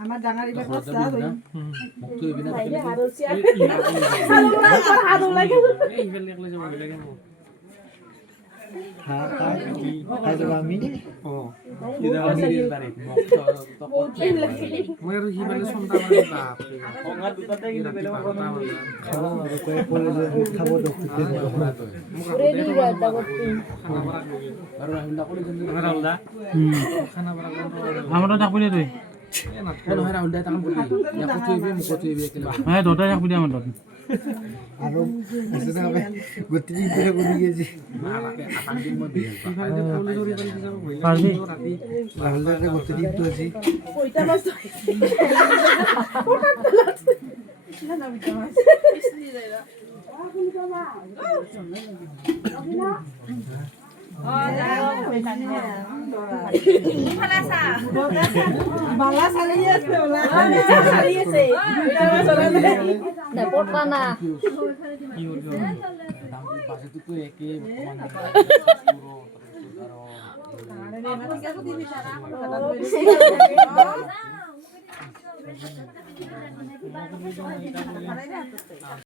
আমার ডাঙার ইবা কষ্টা হই মুক্ত হইবি না ভাইরে হারুছিয়া হারু লাগে এই ফেলে একলা যাবো লাগে হ্যাঁ আজ আমি ও ইদা আমি বারে মুক্ত তো মই আর হি বলে শুনতা মানে বাপ ওঙ্গা দুটাতে গিয়ে বেলে কথা বলে খাবো আর কই পড়ে যে খাবো দেখতে রেডি গাড্ডা করতে খানা বড়া আর রাহুলদা কোলে জন্য রাহুলদা খানা বড়া আমরা ডাকবি তুই কেন রাহুলদা তাকাম বলি ইয়া কত হইবে মুখ কত হইবে একলা হ্যাঁ দুটাই ডাকবি আমার দাদা আর এসে না হবে গতি করে বলি গেছি আমাকে আটান দিন মধ্যে ইফালে ফুল ধরে বলি যাব পারবি রাতি রাহুলদাকে গতি তো আছি কইতা মাছ না বিটা মাছ ইসলি দেরা বালা সালিয়েছে ওলা সালিয়েছে এটা চলে না পড়তা না কি হলো দাম বাজে তো একে বর্তমান